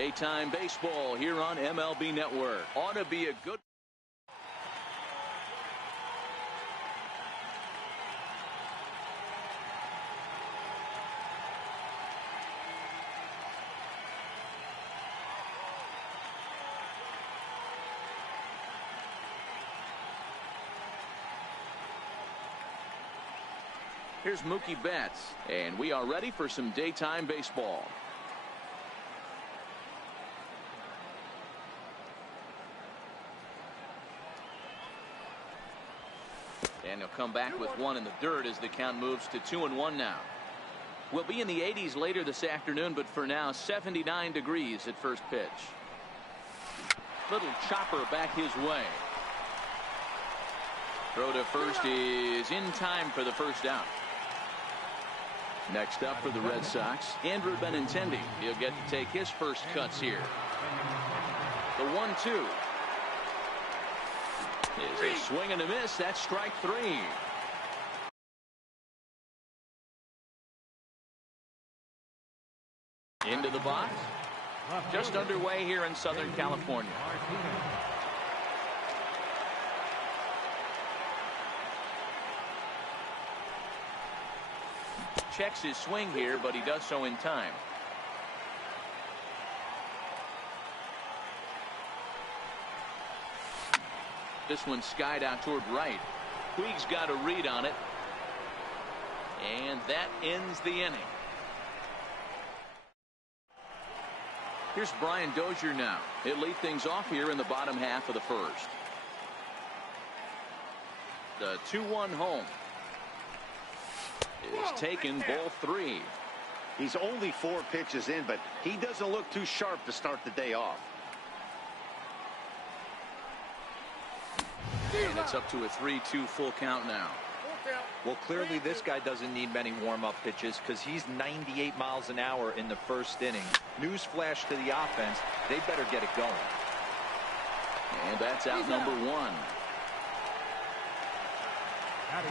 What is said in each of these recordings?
Daytime baseball here on MLB Network. Ought to be a good. Here's Mookie Betts, and we are ready for some daytime baseball. And he'll come back with one in the dirt as the count moves to 2-1 now. We'll be in the 80s later this afternoon, but for now 79 degrees at first pitch. Little chopper back his way. Throw to first is in time for the first out. Next up for the Red Sox, Andrew Benintendi. He'll get to take his first cuts here. The 1-2. Is a swing and a miss. That's strike 3. Into the box. Just underway here in Southern California. Checks his swing here, but he does so in time. This one skied out toward right. Puig's got a read on it. And that ends the inning. Here's Brian Dozier now. He'll lead things off here in the bottom half of the first. The 2-1 home is taken, ball 3. He's only 4 pitches in, but he doesn't look too sharp to start the day off. And it's up to a 3-2 full count now. Well, clearly this guy doesn't need many warm-up pitches because he's 98 miles an hour in the first inning. Newsflash to the offense, they better get it going. And that's out number 1.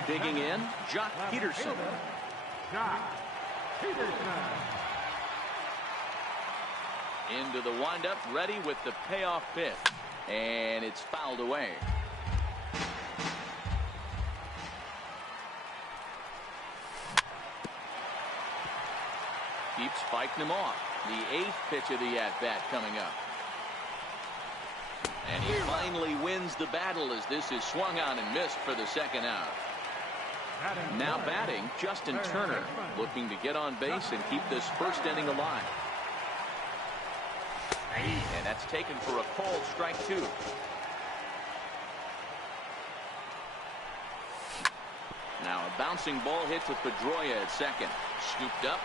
Digging in, Jock Peterson. Into the windup, ready with the payoff pitch. And it's fouled away. Keeps fighting him off. The 8th pitch of the at-bat coming up. And he finally wins the battle as this is swung on and missed for the second out. Now batting, Justin Turner, looking to get on base and keep this first inning alive. And that's taken for a called strike 2. Now a bouncing ball hit to Pedroia at second. Scooped up,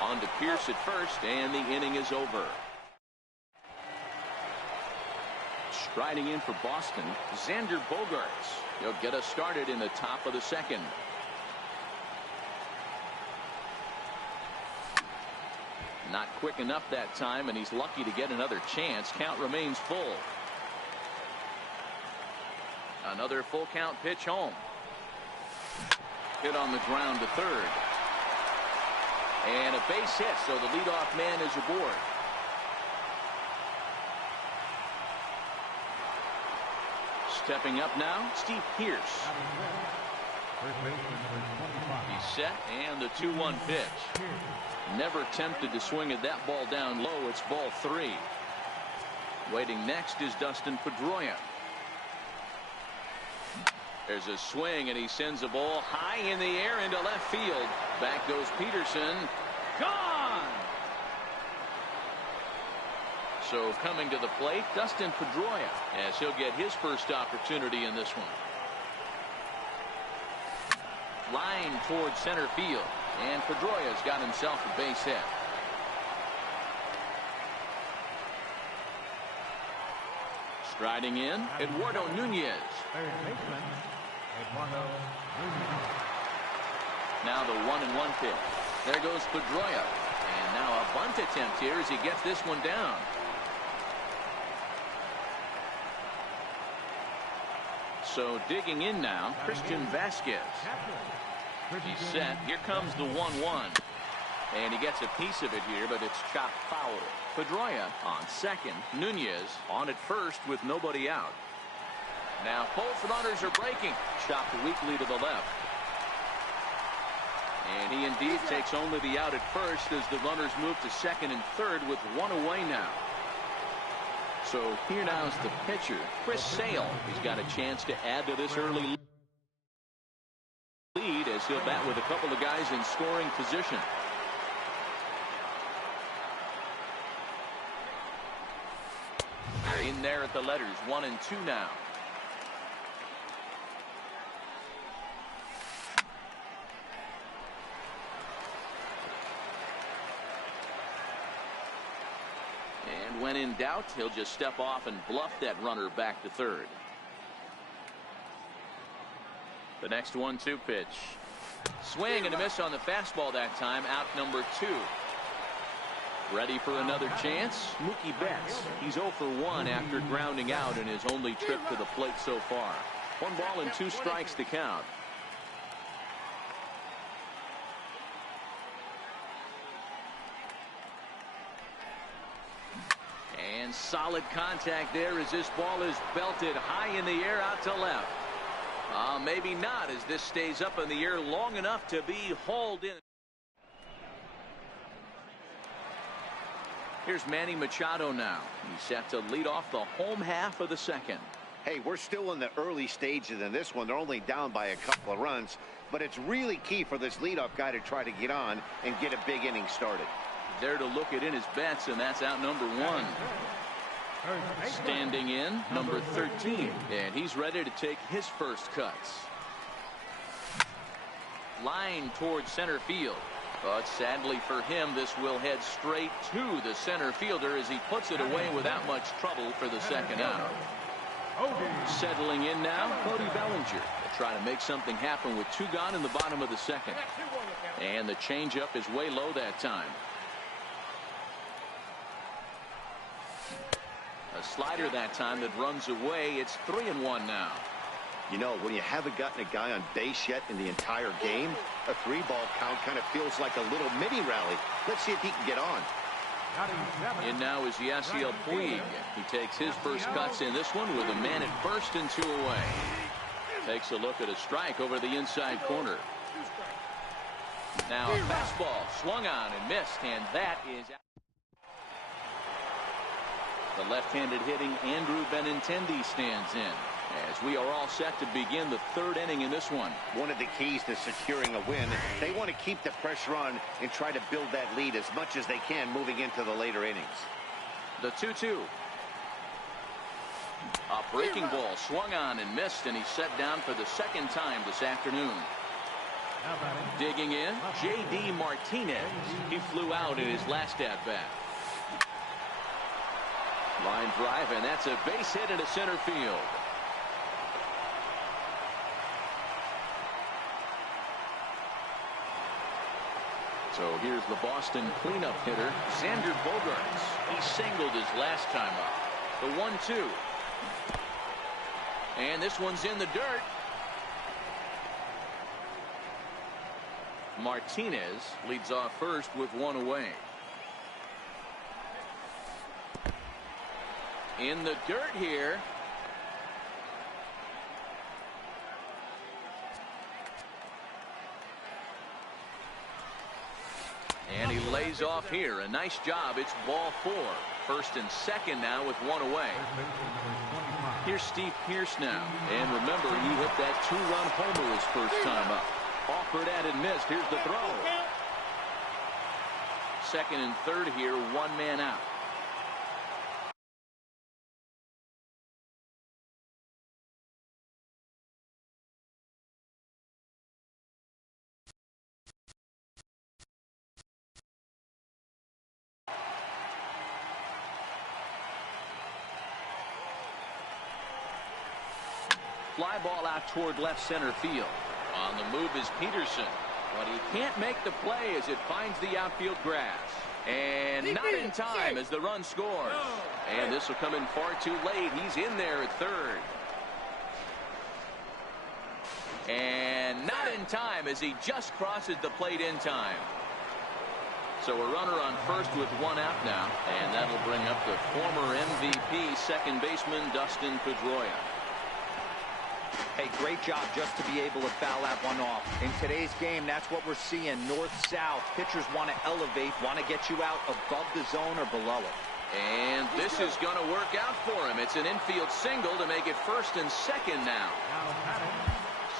on to Pierce at first, and the inning is over. Striding in for Boston, Xander Bogaerts. He'll get us started in the top of the second. Not quick enough that time, and he's lucky to get another chance. Count remains full. Another full count pitch home. Hit on the ground to third. And a base hit, so the leadoff man is aboard. Stepping up now, Steve Pearce. He's set, and the 2-1 pitch. Never tempted to swing at that ball down low. It's ball 3. Waiting next is Dustin Pedroia. There's a swing, and he sends a ball high in the air into left field. Back goes Peterson. Gone! So coming to the plate, Dustin Pedroia, as he'll get his first opportunity in this one. Line towards center field, and Pedroia's got himself a base hit. Striding in, Eduardo Nunez. Now the 1-1 pitch. There goes Pedroia. And now a bunt attempt here as he gets this one down. So digging in now, Christian Vasquez. He's set. Here comes the 1-1. And he gets a piece of it here, but it's chopped foul. Pedroia on second. Nunez on at first with nobody out. Now both runners are breaking. Chopped weakly to the left. And he indeed takes only the out at first as the runners move to second and third with one away now. So here now is the pitcher, Chris Sale. He's got a chance to add to this early lead as he'll bat with a couple of guys in scoring position. In there at the letters, 1 and 2 now. And when in doubt, he'll just step off and bluff that runner back to third. The next 1-2 pitch. Swing and a miss on the fastball that time. Out number 2. Ready for another chance? Mookie Betts. He's 0 for 1 after grounding out in his only trip to the plate so far. 1 ball and 2 strikes to count. And solid contact there as this ball is belted high in the air out to left. Maybe not, as this stays up in the air long enough to be hauled in. Here's Manny Machado now. He's set to lead off the home half of the second. Hey, we're still in the early stages in this one. They're only down by a couple of runs, but it's really key for this leadoff guy to try to get on and get a big inning started. There to look it in his bets, and that's out number 1. Standing in, number 13, and he's ready to take his first cuts. Line towards center field, but sadly for him, this will head straight to the center fielder as he puts it away without much trouble for the second out. Settling in now, Cody Bellinger will try to make something happen with 2 gone in the bottom of the second. And the changeup is way low that time. A slider that time that runs away. It's 3-1 now. You know, when you haven't gotten a guy on base yet in the entire game, a 3-ball count kind of feels like a little mini rally. Let's see if he can get on. In now is Yasiel Puig. He takes his first cuts in this one with a man at first and 2 away. Takes a look at a strike over the inside corner. Now a fastball swung on and missed, and that is out. The left-handed hitting Andrew Benintendi stands in as we are all set to begin the 3rd inning in this one. One of the keys to securing a win, they want to keep the pressure on and try to build that lead as much as they can moving into the later innings. The 2-2. A breaking ball swung on and missed, and he's set down for the 2nd time this afternoon. Digging in, J.D. Martinez. He flew out in his last at-bat. Line drive, and that's a base hit into center field. So here's the Boston cleanup hitter, Xander Bogaerts. He singled his last time up. The 1-2. And this one's in the dirt. Martinez leads off first with 1 away. In the dirt here. And he lays off here. A nice job. It's ball 4. 1st and 2nd now with 1 away. Here's Steve Pearce now. And remember, he hit that 2-run homer his first time up. Offered at and missed. Here's the throw. 2nd and 3rd here. 1 man out. Fly ball out toward left center field. On the move is Peterson, but he can't make the play as it finds the outfield grass. And not in time as the run scores. And this will come in far too late. He's in there at 3rd. And not in time as he just crosses the plate in time. So a runner on first with one out now, and that'll bring up the former MVP second baseman Dustin Pedroia. Hey, great job just to be able to foul that one off. In today's game, that's what we're seeing. North-south. Pitchers want to elevate, want to get you out above the zone or below it. And this is going to work out for him. It's an infield single to make it first and second now.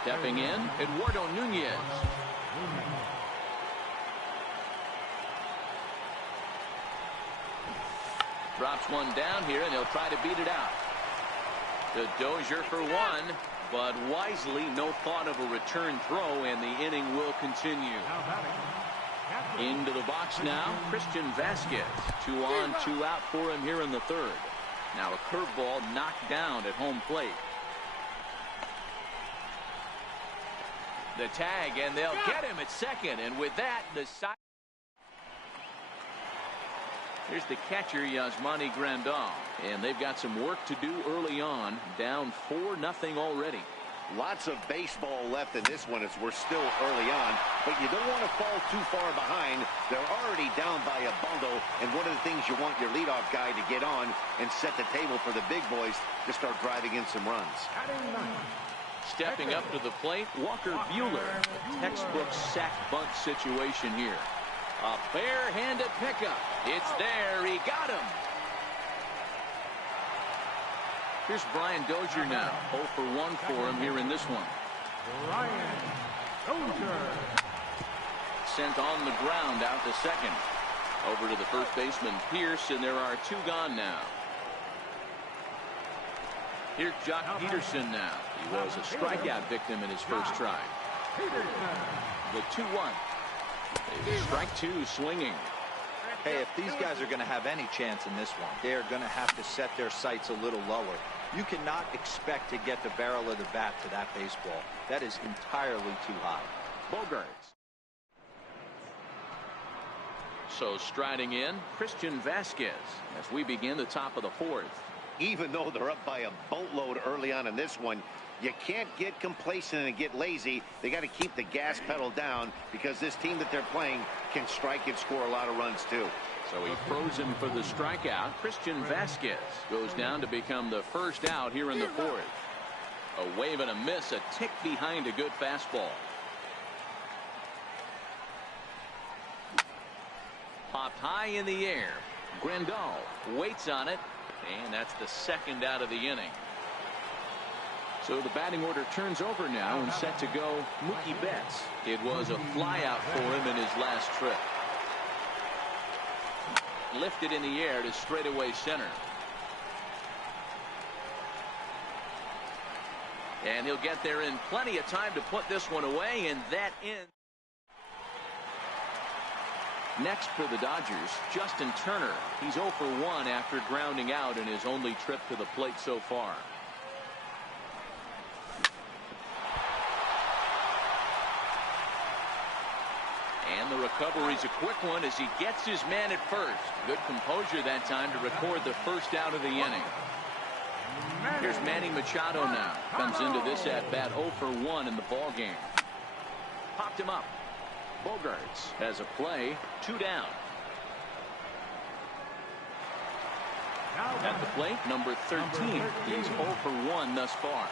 Stepping in, Eduardo Nunez. Drops one down here, and he'll try to beat it out. The Dozier for one, but wisely, no thought of a return throw, and the inning will continue. Into the box now, Christian Vasquez. 2 on, 2 out for him here in the third. Now a curveball knocked down at home plate. The tag, and they'll get him at second, and with that, the side. Here's the catcher, Yasmani Grandal, and they've got some work to do early on, down 4-0 already. Lots of baseball left in this one as we're still early on, but you don't want to fall too far behind. They're already down by a bundle, and one of the things you want your leadoff guy to get on and set the table for the big boys to start driving in some runs. Stepping up to the plate, Walker Buehler. A textbook sack bunt situation here. A bare-handed pickup. It's there. He got him. Here's Brian Dozier now. 0 for 1 for him here in this one. Brian Dozier. Sent on the ground out to second. Over to the first baseman, Pierce, and there are 2 gone now. Here's Jock Peterson now. He was a strikeout victim in his first try. The 2-1. Strike 2 swinging. Hey, if these guys are going to have any chance in this one, they are going to have to set their sights a little lower. You cannot expect to get the barrel of the bat to that baseball. That is entirely too high. Bogaerts. So striding in, Christian Vasquez as we begin the top of the fourth. Even though they're up by a boatload early on in this one, you can't get complacent and get lazy. They got to keep the gas pedal down because this team that they're playing can strike and score a lot of runs too. So he froze him for the strikeout. Christian Vasquez goes down to become the first out here in the fourth. A wave and a miss, a tick behind a good fastball. Popped high in the air. Grandal waits on it, and that's the second out of the inning. So the batting order turns over now and set to go Mookie Betts. It was a flyout for him in his last trip. Lifted in the air to straightaway center. And he'll get there in plenty of time to put this one away, and that ends. Next for the Dodgers, Justin Turner. He's 0 for 1 after grounding out in his only trip to the plate so far. And the recovery's a quick one as he gets his man at first. Good composure that time to record the first out of the inning. Here's Manny Machado now. Comes into this at-bat 0 for 1 in the ball game. Popped him up. Bogaerts has a play, 2 down. At the plate, number 13. He's 0 for 1 thus far.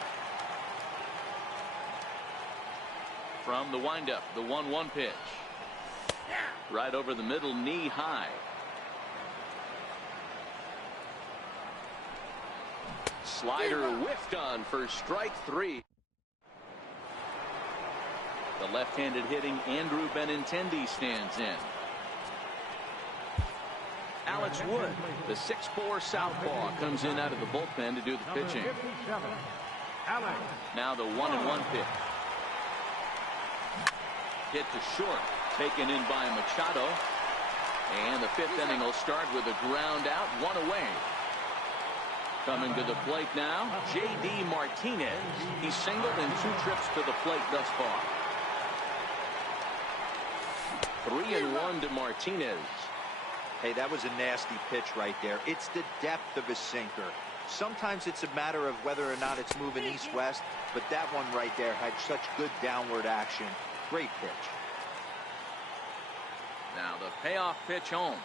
From the windup, the 1-1 pitch. Right over the middle, knee high. Slider whiffed on for strike 3. The left-handed hitting Andrew Benintendi stands in. Alex Wood, the 6'4" southpaw, comes in out of the bullpen to do the pitching. Now the 1-1 pitch. Hit to short, taken in by Machado. And the 5th inning will start with a ground out, 1 away. Coming to the plate now, J.D. Martinez. He's singled in 2 trips to the plate thus far. 3-1 to Martinez. Hey, that was a nasty pitch right there. It's the depth of his sinker. Sometimes it's a matter of whether or not it's moving east-west, but that one right there had such good downward action. Great pitch. Now the payoff pitch home.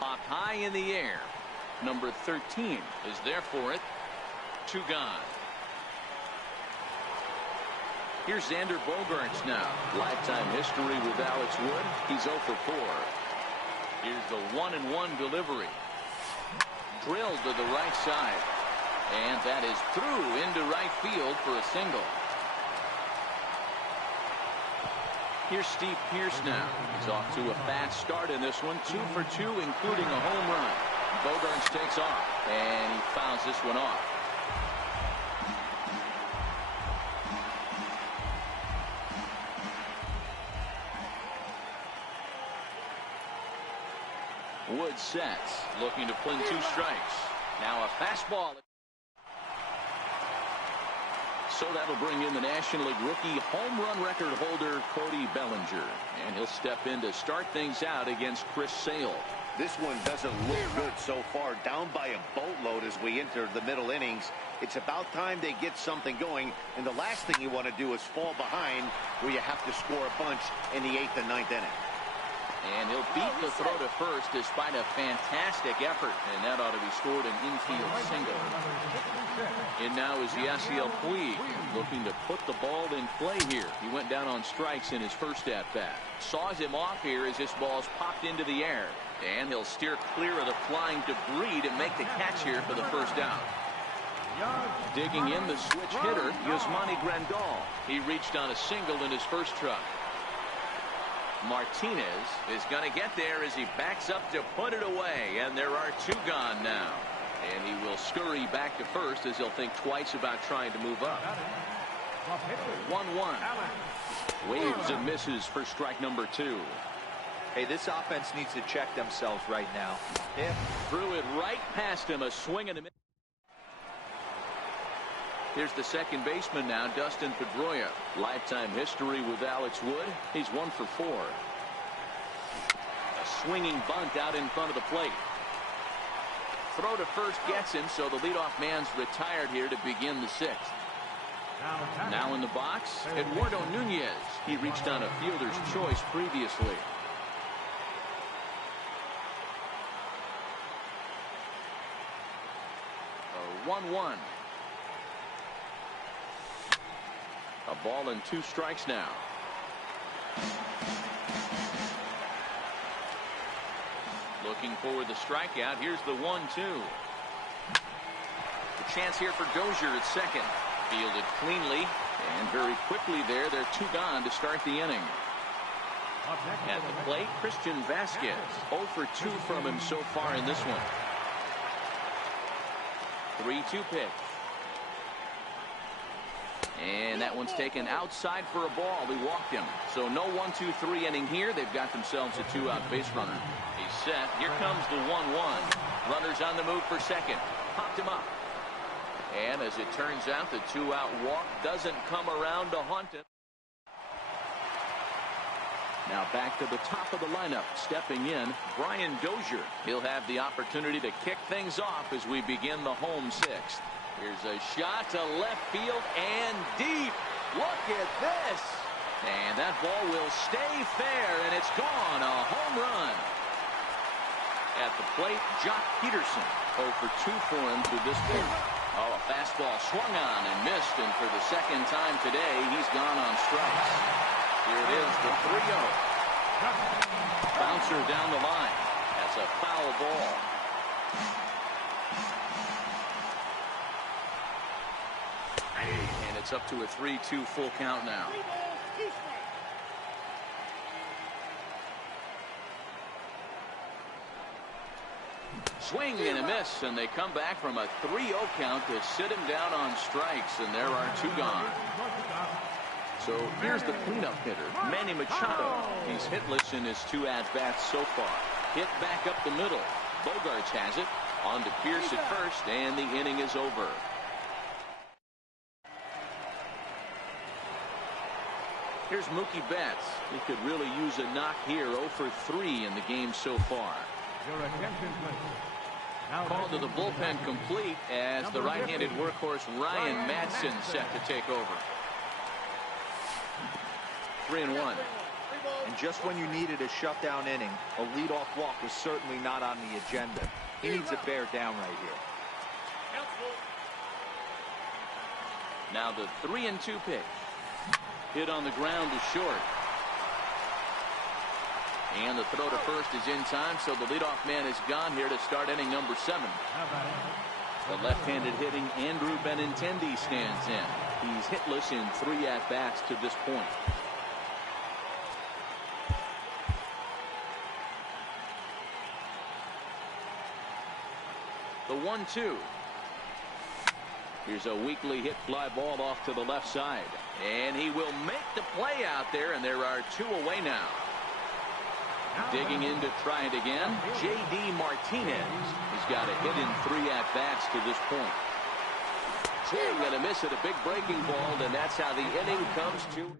Popped high in the air. Number 13 is there for it. 2 gone. Here's Xander Bogaerts now. Lifetime history with Alex Wood. He's 0 for 4. Here's the 1-1 delivery. Drilled to the right side. And that is through into right field for a single. Here's Steve Pearce now. He's off to a fast start in this one. 2 for 2, including a home run. Bogaerts takes off, and he fouls this one off. Wood sets, looking to fling 2 strikes. Now a fastball. So that'll bring in the National League rookie home run record holder Cody Bellinger. And he'll step in to start things out against Chris Sale. This one doesn't look good so far. Down by a boatload as we enter the middle innings. It's about time they get something going. And the last thing you want to do is fall behind where you have to score a bunch in the 8th and 9th inning. And he'll beat the throw to first despite a fantastic effort. And that ought to be scored an infield single. And now is Yasiel Puig looking to put the ball in play here. He went down on strikes in his first at-bat. Saws him off here as this ball's popped into the air. And he'll steer clear of the flying debris to make the catch here for the first out. Digging in the switch hitter, Yasmani Grandal. He reached on a single in his first try. Martinez is going to get there as he backs up to put it away. And there are 2 gone now. And he will scurry back to first as he'll think twice about trying to move up. 1-1. Waves and misses for strike number 2. Hey, this offense needs to check themselves right now. Threw it right past him. A swing and a miss. Here's the second baseman now, Dustin Pedroia. Lifetime history with Alex Wood. He's 1 for 4. A swinging bunt out in front of the plate. Throw to first gets him, so the leadoff man's retired here to begin the 6th. Now in the box, Eduardo Nunez. He reached on a fielder's choice previously. A 1-1. A ball and 2 strikes now. Looking for the strikeout. Here's the 1-2. The chance here for Dozier at second. Fielded cleanly and very quickly there. They're 2 gone to start the inning. At the plate, Christian Vasquez. 0 for 2 from him so far in this one. 3-2 pitch. And that one's taken outside for a ball. He walked him. So no 1-2-3 inning here. They've got themselves a 2-out base runner. He's set. Here comes the 1-1. Runners on the move for second. Popped him up. And as it turns out, the 2-out walk doesn't come around to haunt him. Now back to the top of the lineup. Stepping in, Brian Dozier. He'll have the opportunity to kick things off as we begin the home 6th. Here's a shot to left field and deep. Look at this. And that ball will stay fair, and it's gone. A home run. At the plate, Jock Peterson. 0 for 2 for him to this point. Oh, a fastball swung on and missed, and for the second time today, he's gone on strikes. Here it is, the 3-0. Bouncer down the line. That's a foul ball. And it's up to a 3-2 full count now. Swing and a miss, and they come back from a 3-0 count to sit him down on strikes, and there are 2 gone. So here's the cleanup hitter, Manny Machado. He's hitless in his 2 at-bats so far. Hit back up the middle. Bogaerts has it. On to Pearce at first, and the inning is over. Here's Mookie Betts. He could really use a knock here. 0 for 3 in the game so far. Call to the bullpen complete as the right-handed workhorse Ryan Madson set to take over. 3-1. And just when you needed a shutdown inning, a leadoff walk was certainly not on the agenda. He needs to bear down right here. Now the 3-2 pitch. Hit on the ground to short. And the throw to first is in time, so the leadoff man is gone here to start inning number 7. The left-handed hitting Andrew Benintendi stands in. He's hitless in 3 at-bats to this point. The 1-2. Here's a weakly hit fly ball off to the left side. And he will make the play out there, and there are 2 away now. Digging in to try it again, J.D. Martinez. He's got a hit in 3 at-bats to this point. Going to miss it, a big breaking ball, and that's how the inning comes to.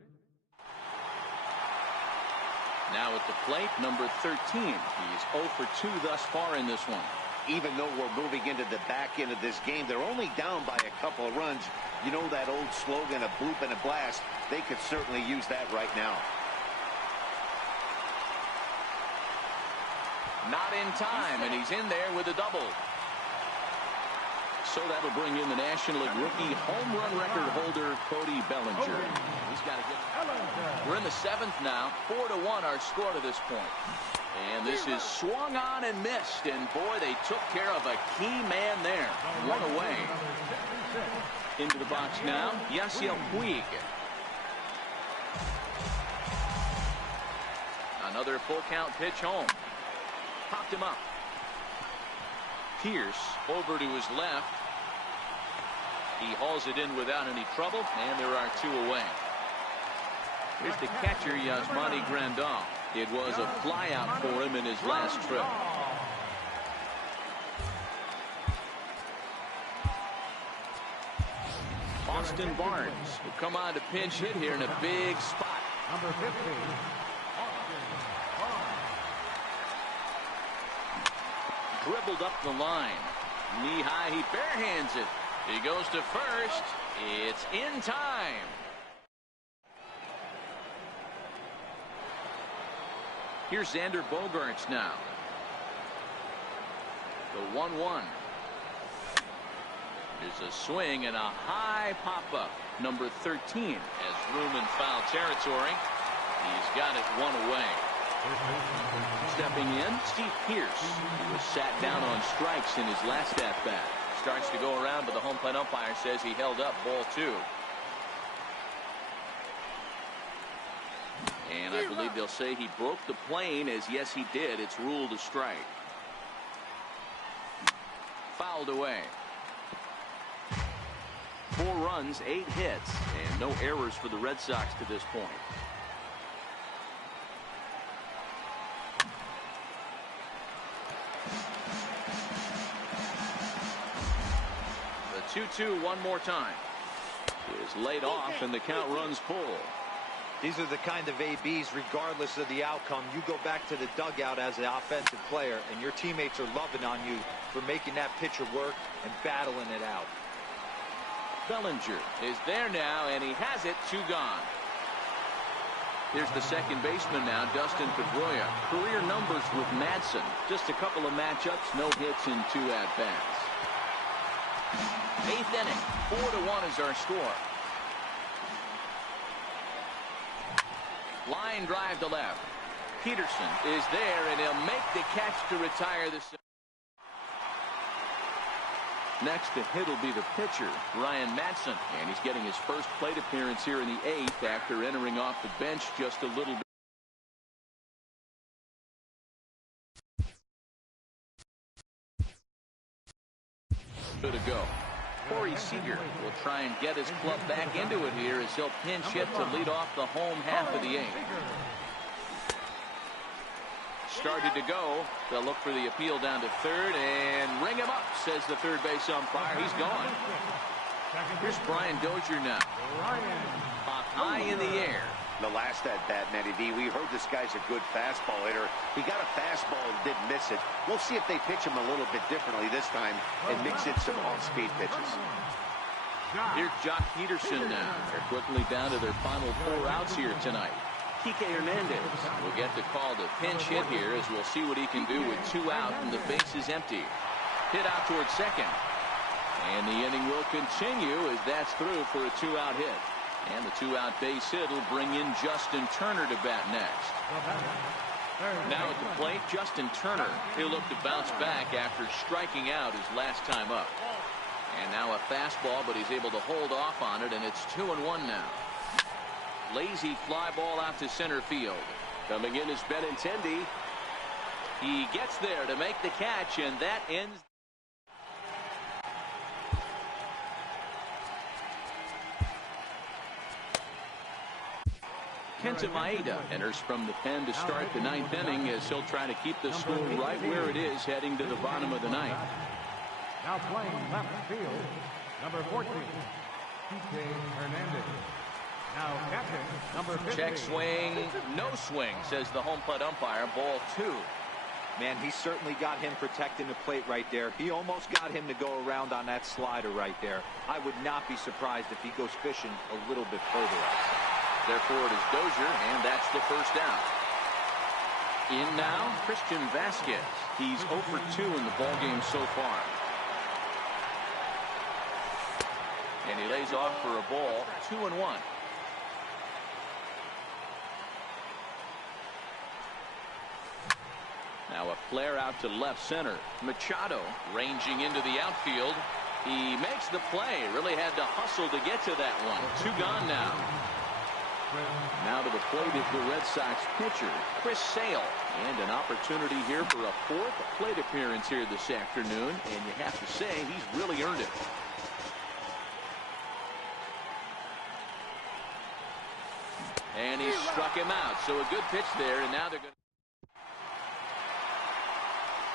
Now at the plate, number 13. He's 0 for 2 thus far in this one. Even though we're moving into the back end of this game, they're only down by a couple of runs. You know that old slogan, a bloop and a blast. They could certainly use that right now. Not in time, and he's in there with a double. So that'll bring in the National League rookie home run record holder, Cody Bellinger. He's got to get. We're in the 7th now. 4-1 our score to this point. And this is swung on and missed. And boy, they took care of a key man there. 1 away. Into the box now, Yasiel Puig. Another full count pitch home. Popped him up. Pierce over to his left. He hauls it in without any trouble, and there are 2 away. Here's the catcher, Yasmani Grandal. It was a flyout for him in his last trip. Austin Barnes will come on to pinch hit here in a big spot. Number 50. Dribbled up the line. Knee high, he barehands it. He goes to first. It's in time. Here's Xander Bogaerts now. The 1-1. There's a swing and a high pop-up. Number 13 has room in foul territory. He's got it 1 away. Stepping in, Steve Pierce, who was sat down on strikes in his last at-bat. Starts to go around, but the home plate umpire says he held up ball 2. And I believe they'll say he broke the plane, as yes he did. It's ruled a strike. Fouled away. 4 runs, 8 hits, and no errors for the Red Sox to this point. The 2-2 one more time. Is laid off, and the count runs full. These are the kind of ABs, regardless of the outcome. You go back to the dugout as an offensive player, and your teammates are loving on you for making that pitcher work and battling it out. Bellinger is there now, and he has it. 2 gone. Here's the second baseman now, Dustin Pedroia. Career numbers with Madsen. Just a couple of matchups, no hits in 2 at-bats. 8th inning, 4-1 is our score. Line drive to left. Peterson is there, and he'll make the catch to retire this. Next to hit will be the pitcher, Ryan Madsen, and he's getting his first plate appearance here in the 8th after entering off the bench just a little bit ago. Corey Seager will try and get his club back into it here as he'll pinch hit to lead off the home half of the 8th. Started to go. They'll look for the appeal down to third and ring him up, says the third base umpire. He's gone. Here's Brian Dozier now. Up high in the air. The last at-bat, Matty D, we heard this guy's a good fastball hitter. He got a fastball and didn't miss it. We'll see if they pitch him a little bit differently this time and mix in some off-speed pitches. Here's Jock Peterson now. They're quickly down to their final 4 outs here tonight. Kike Hernandez. We'll get the call to pinch hit here as we'll see what he can do with 2 out and the base is empty. Hit out towards second. And the inning will continue as that's through for a 2-out hit. And the 2-out base hit will bring in Justin Turner to bat next. Now at the plate, Justin Turner. He'll look to bounce back after striking out his last time up. And now a fastball, but he's able to hold off on it, and it's 2-1 now. Lazy fly ball out to center field. Coming in is Benintendi. He gets there to make the catch, and that ends. Kenta Maeda enters from the pen to start the 9th inning as he'll try to keep the score right where it is heading to the bottom of the 9th. Now playing left field, number 14, Kike Hernandez. Now catching, number 50. Check swing, no swing, says the home plate umpire. Ball 2. Man, he certainly got him protecting the plate right there. He almost got him to go around on that slider right there. I would not be surprised if he goes fishing a little bit further outside. Therefore, it is Dozier, and that's the first down. In now, Christian Vasquez. He's 0 for 2 in the ballgame so far. And he lays off for a ball, 2-1. Now a flare out to left center. Machado ranging into the outfield. He makes the play. Really had to hustle to get to that one. 2 gone now. Now to the plate is the Red Sox pitcher, Chris Sale. And an opportunity here for a 4th plate appearance here this afternoon. And you have to say, he's really earned it. And he struck him out. So a good pitch there. And now they're going to.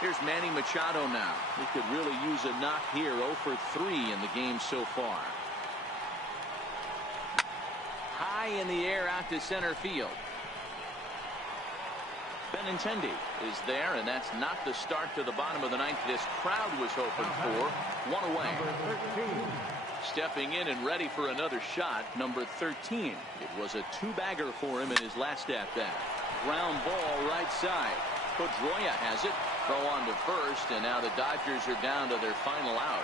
Here's Manny Machado now. He could really use a knock here. 0 for 3 in the game so far. High in the air out to center field. Benintendi is there, and that's not the start to the bottom of the 9th this crowd was hoping for. 1 away. Stepping in and ready for another shot, number 13. It was a 2-bagger for him in his last at-bat. Ground ball right side. Pedroia has it. Throw on to first, and now the Dodgers are down to their final out.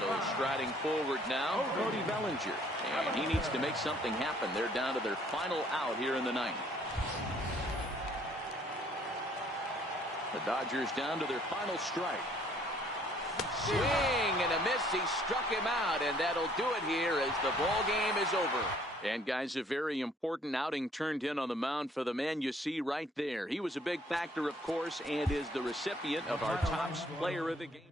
So striding forward now, Cody Bellinger. And he needs to make something happen. They're down to their final out here in the 9th. The Dodgers down to their final strike. Swing and a miss. He struck him out, and that'll do it here as the ball game is over. And guys, a very important outing turned in on the mound for the man you see right there. He was a big factor, of course, and is the recipient of our top player of the game.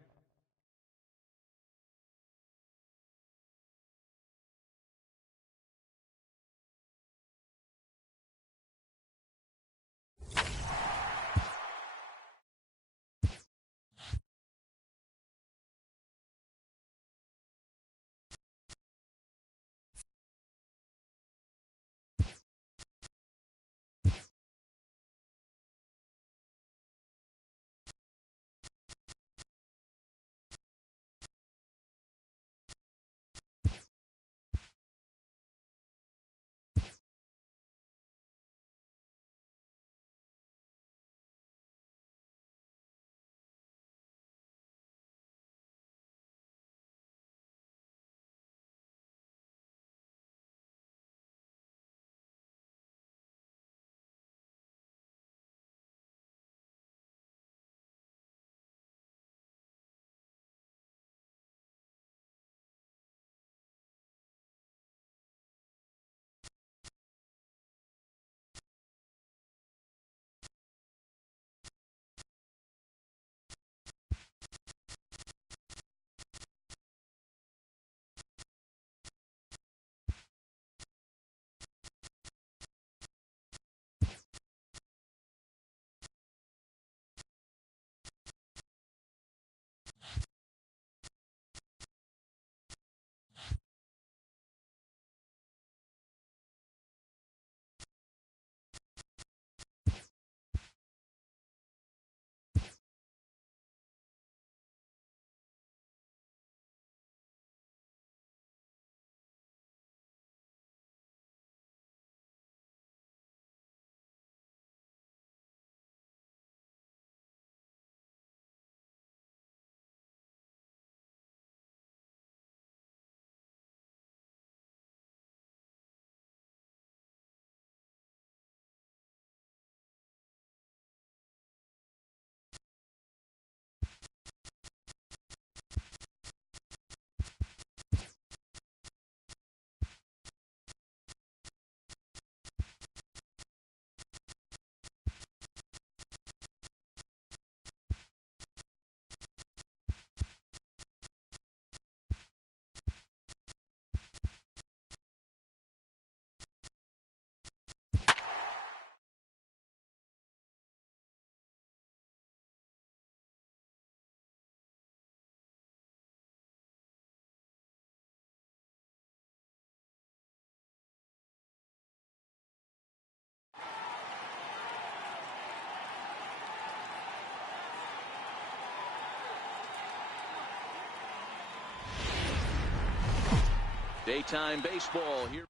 Daytime baseball here.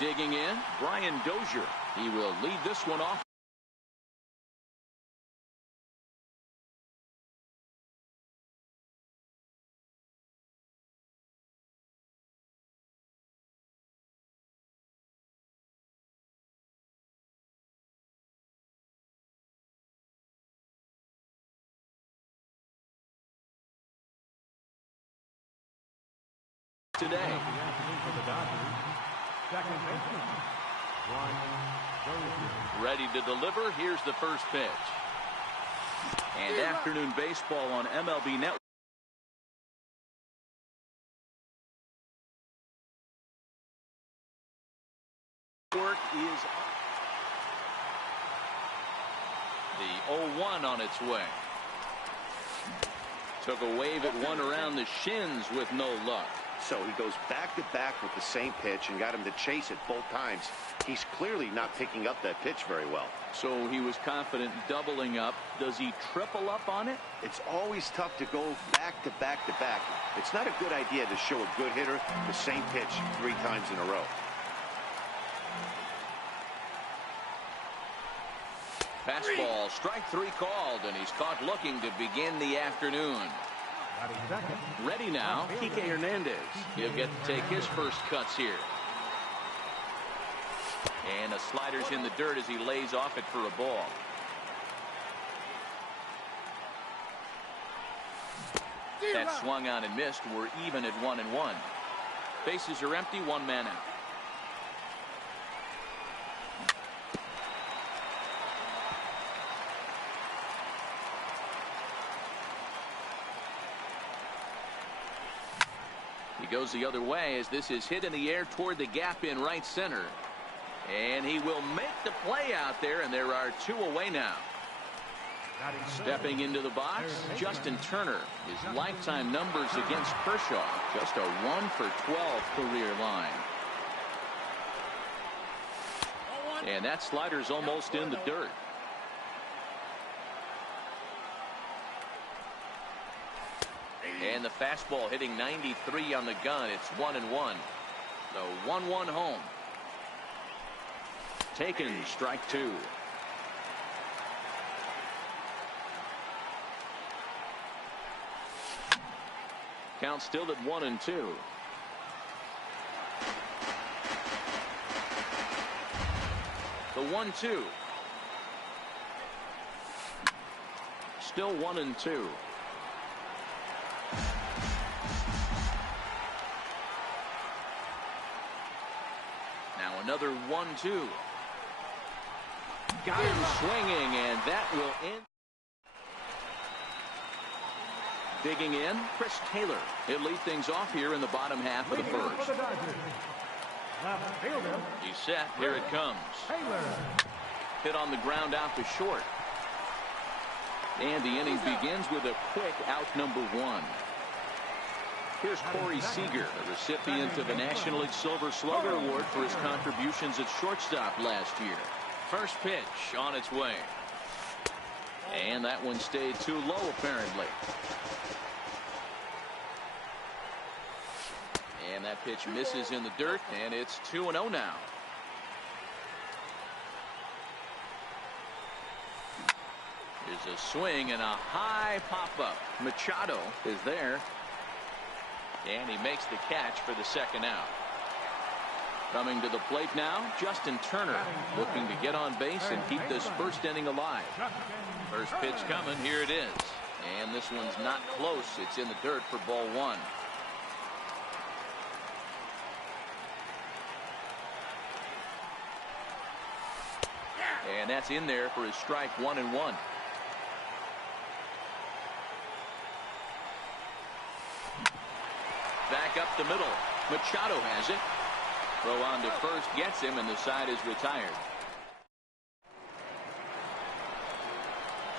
Digging in, Brian Dozier. He will lead this one off. Today. Ready to deliver. Here's the first pitch. And afternoon baseball on MLB Network. Is the 0-1 on its way. Took a wave at one around the shins with no luck. So he goes back-to-back with the same pitch and got him to chase it both times. He's clearly not picking up that pitch very well. So he was confident doubling up. Does he triple up on it? It's always tough to go back-to-back-to-back. It's not a good idea to show a good hitter the same pitch 3 times in a row. Fastball, strike 3 called, and he's caught looking to begin the afternoon. Ready now, Kike Hernandez. He'll get to take his first cuts here. And the slider's in the dirt as he lays off it for a ball. That swung on and missed. We're even at 1-1. Bases are empty, 1 man out. He goes the other way as this is hit in the air toward the gap in right center. And he will make the play out there, and there are 2 away now. Stepping into the box, Justin Turner. His lifetime numbers against Kershaw, just a 1-for-12 career line. And that slider's almost in the dirt. And the fastball hitting 93 on the gun. It's 1-1. The 1-1 home. Taken, strike 2. Count still at 1-2. The 1-2. Still 1-2. Now another 1-2. Got him swinging, and that will end. Digging in, Chris Taylor. He'll lead things off here in the bottom half of the first. He's set. Here it comes. Hit on the ground out to short. And the inning begins with a quick out number 1. Here's Corey Seager, the recipient of the National League Silver Slugger Award for his contributions at shortstop last year. First pitch on its way. And that one stayed too low, apparently. And that pitch misses in the dirt, and it's 2-0 now. Here's a swing and a high pop-up. Machado is there. And he makes the catch for the second out. Coming to the plate now, Justin Turner, looking to get on base and keep this first inning alive. First pitch coming, here it is. And this one's not close. It's in the dirt for ball 1. And that's in there for his strike 1-1. Back up the middle. Machado has it. Throw on to first gets him, and the side is retired.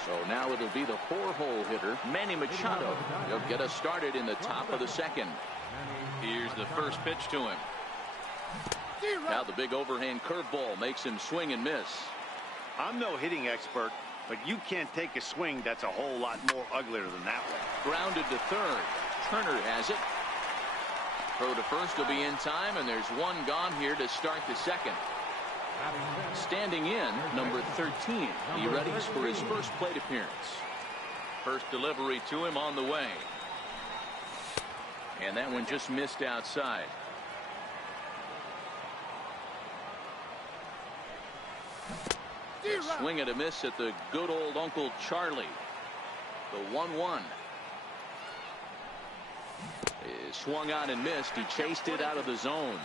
So now it'll be the 4-hole hitter, Manny Machado. He'll get us started in the top of the second. Here's the first pitch to him. Now the big overhand curveball makes him swing and miss. I'm no hitting expert, but you can't take a swing that's a whole lot more uglier than that one. Grounded to third. Turner has it. Throw to first will be in time, and there's one gone here to start the second. Standing in, number 13. He readies for his first plate appearance. First delivery to him on the way. And that one just missed outside. Swing and a miss at the good old Uncle Charlie. The 1-1. Swung on and missed. He chased it out of the zone.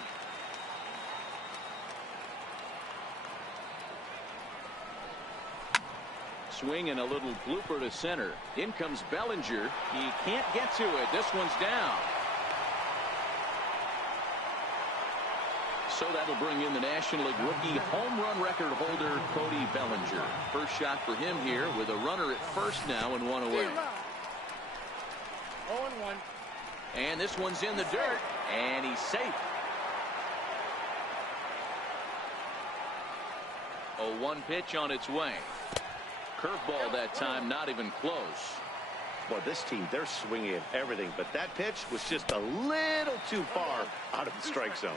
Swing and a little blooper to center. In comes Bellinger. He can't get to it. This one's down. So that'll bring in the National League rookie home run record holder Cody Bellinger. First shot for him here with a runner at first now and one away. 0-1. And this one's in the dirt, and he's safe. 0-1 pitch on its way. Curveball that time, not even close. Boy, this team, they're swinging at everything, but that pitch was just a little too far out of the strike zone.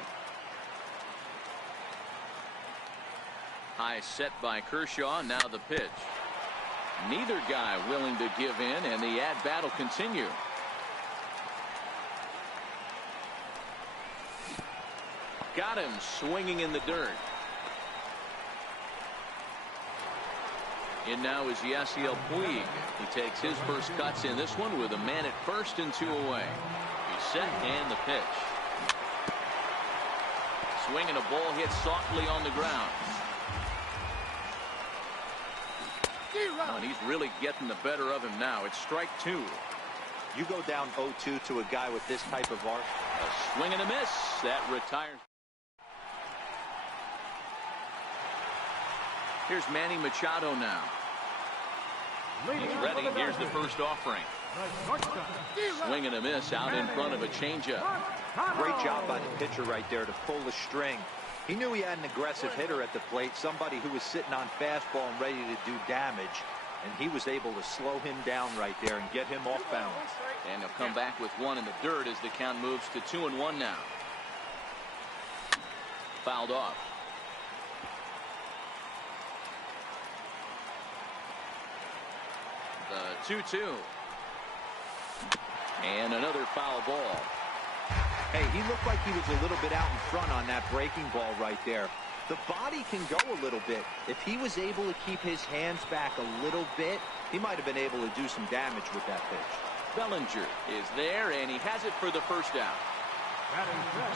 High set by Kershaw. Now the pitch. Neither guy willing to give in, and the at-bat will continue. Got him swinging in the dirt. In now is Yasiel Puig. He takes his first cuts in this one with a man at first and two away. He's set and the pitch. Swing and a ball hit softly on the ground. Oh, and he's really getting the better of him now. It's strike two. You go down 0-2 to a guy with this type of arc. A swing and a miss. That retires. Here's Manny Machado now. He's ready. Here's the first offering. Swing and a miss out in front of a changeup. Great job by the pitcher right there to pull the string. He knew he had an aggressive hitter at the plate, somebody who was sitting on fastball and ready to do damage, and he was able to slow him down right there and get him off balance. And he'll come back with one in the dirt as the count moves to 2-1 now. Fouled off. The 2-2. And another foul ball. Hey, he looked like he was a little bit out in front on that breaking ball right there. The body can go a little bit. If he was able to keep his hands back a little bit, he might have been able to do some damage with that pitch. Bellinger is there, and he has it for the first out.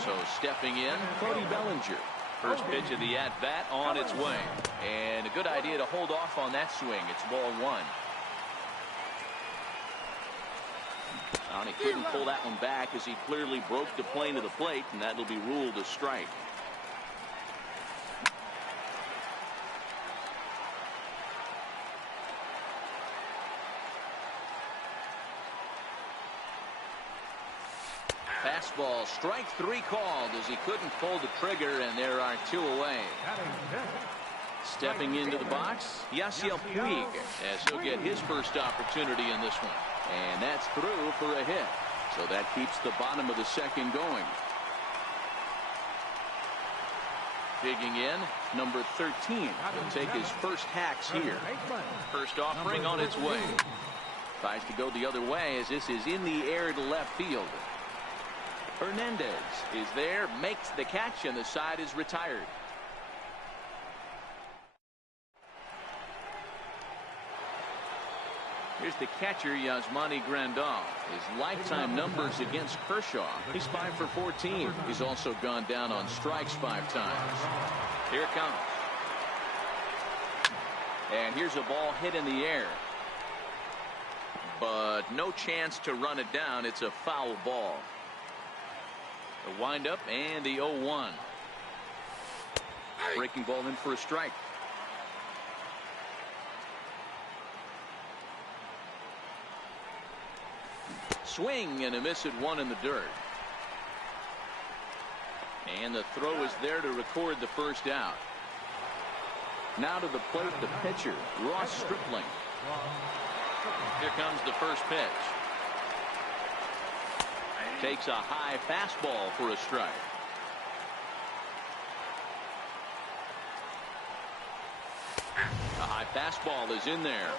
So stepping in, Cody Bellinger. First pitch of the at-bat on its way. And a good idea to hold off on that swing. It's ball one. And he couldn't pull that one back as he clearly broke the plane of the plate, and that'll be ruled a strike. Fastball, strike three called as he couldn't pull the trigger, and there are two away. Stepping into the box, Yasiel Puig, as he'll get his first opportunity in this one. And that's through for a hit. So that keeps the bottom of the second going. Digging in, number 13. He'll take his first hacks here. First offering on its way. Tries to go the other way as this is in the air to left field. Hernandez is there, makes the catch, and the side is retired. Here's the catcher, Yasmani Grandal. His lifetime numbers against Kershaw. He's 5 for 14. He's also gone down on strikes 5 times. Here it comes. And here's a ball hit in the air. But no chance to run it down. It's a foul ball. The windup and the 0-1. Breaking ball in for a strike. Swing and a miss at one in the dirt. And the throw is there to record the first out. Now to the plate, the pitcher, Ross Stripling. Here comes the first pitch. Takes a high fastball for a strike. A high fastball is in there.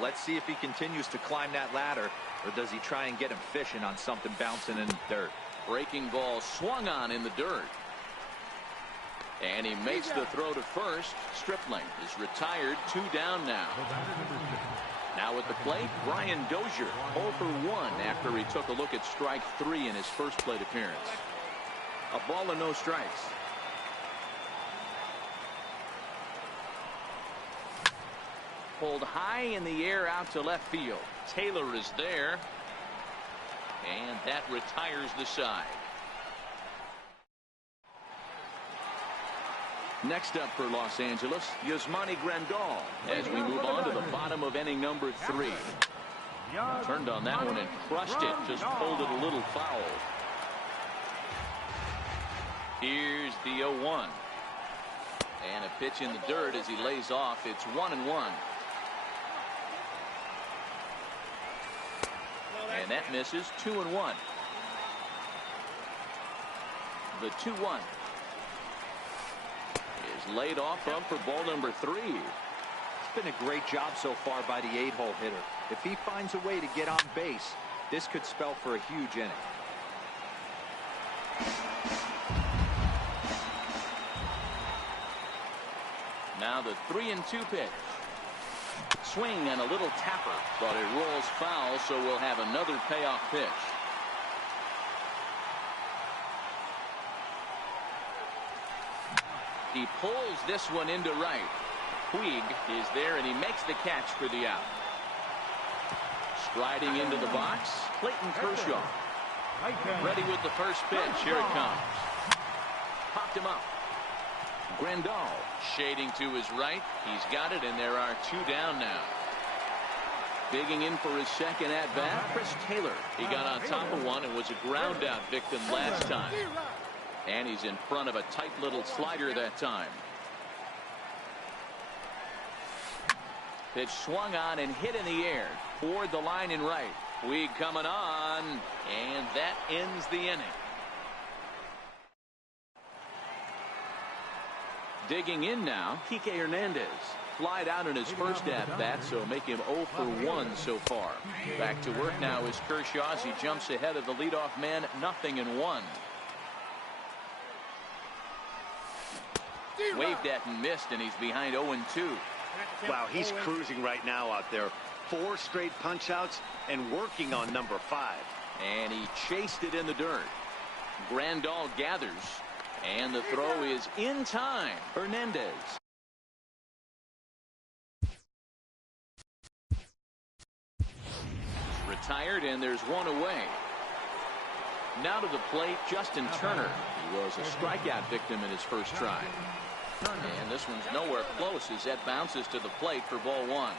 Let's see if he continues to climb that ladder, or does he try and get him fishing on something bouncing in the dirt. Breaking ball swung on in the dirt. And he makes the throw to first. Stripling is retired. 2 down now. Now at the plate, Brian Dozier, 0 for 1 after he took a look at strike 3 in his first plate appearance. A ball and no strikes. Pulled high in the air out to left field. Taylor is there. And that retires the side. Next up for Los Angeles, Yasmani Grandal, as we move on to the bottom of inning number 3. Turned on that one and crushed it, just pulled it a little foul. Here's the 0-1. And a pitch in the dirt as he lays off. It's 1-1. And that misses. 2-1. The 2-1 is laid off up for ball number 3. It's been a great job so far by the 8-hole hitter. If he finds a way to get on base, this could spell for a huge inning. Now the 3-2 pitch. Swing and a little tapper, but it rolls foul, so we'll have another payoff pitch. He pulls this one into right. Puig is there, and he makes the catch for the out. Striding into the box, Clayton Kershaw. Ready with the first pitch. Here it comes. Popped him up. Grandal shading to his right. He's got it, and there are 2 down now. Digging in for his second at-bat, Chris Taylor. He got on top of one and was a ground-out victim last time. And he's in front of a tight little slider that time. Pitch swung on and hit in the air toward the line and right. Puig coming on, and that ends the inning. Digging in now, Kike Hernandez. Flied out in his first at-bat, so make him 0 for 1 so far. Back to work now is Kershaw as he jumps ahead of the leadoff man, 0-1. Waved at and missed, and he's behind 0-2. Wow, he's cruising right now out there. 4 straight punch-outs and working on number 5. And he chased it in the dirt. Grandal gathers, and the throw is in time. Hernandez. Retired, and there's 1 away. Now to the plate, Justin Turner. He was a strikeout victim in his first try. And this one's nowhere close as that bounces to the plate for ball 1.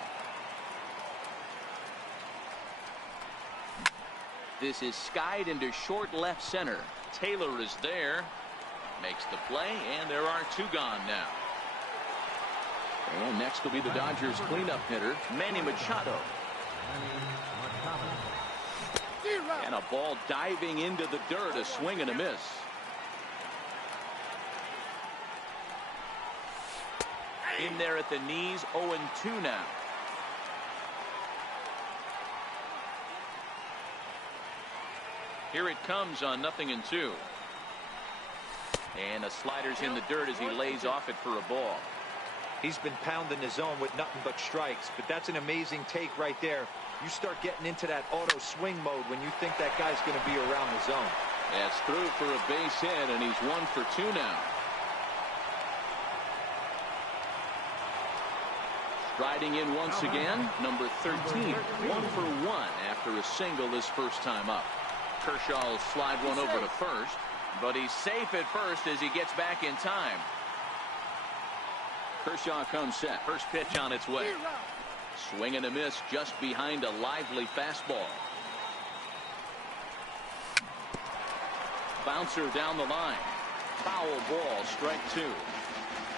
This is skied into short left center. Taylor is there. Makes the play, and there are 2 gone now. And next will be the Dodgers cleanup hitter, Manny Machado. And a ball diving into the dirt, a swing and a miss. In there at the knees, 0-2 now. Here it comes on 0-2. And the slider's in the dirt as he lays off it for a ball. He's been pounding the zone with nothing but strikes, but that's an amazing take right there. You start getting into that auto swing mode when you think that guy's going to be around the zone. That's through for a base hit, and he's 1 for 2 now. Striding in once again, number 13, 1 for 1 after a single his first time up. Kershaw will slide one over to first, but he's safe at first as he gets back in time. Kershaw comes set. First pitch on its way. Swing and a miss just behind a lively fastball. Bouncer down the line. Foul ball, strike 2.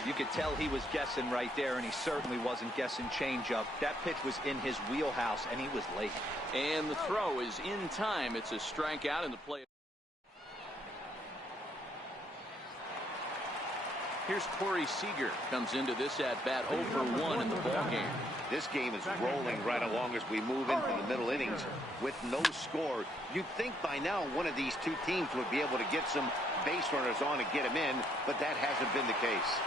You could tell he was guessing right there, and he certainly wasn't guessing changeup. That pitch was in his wheelhouse, and he was late. And the throw is in time. It's a strikeout in the play. Here's Corey Seager. Comes into this at-bat 0 for 1 in the ballgame. This game is rolling right along as we move into the middle innings with no score. You'd think by now one of these two teams would be able to get some base runners on and get them in, but that hasn't been the case.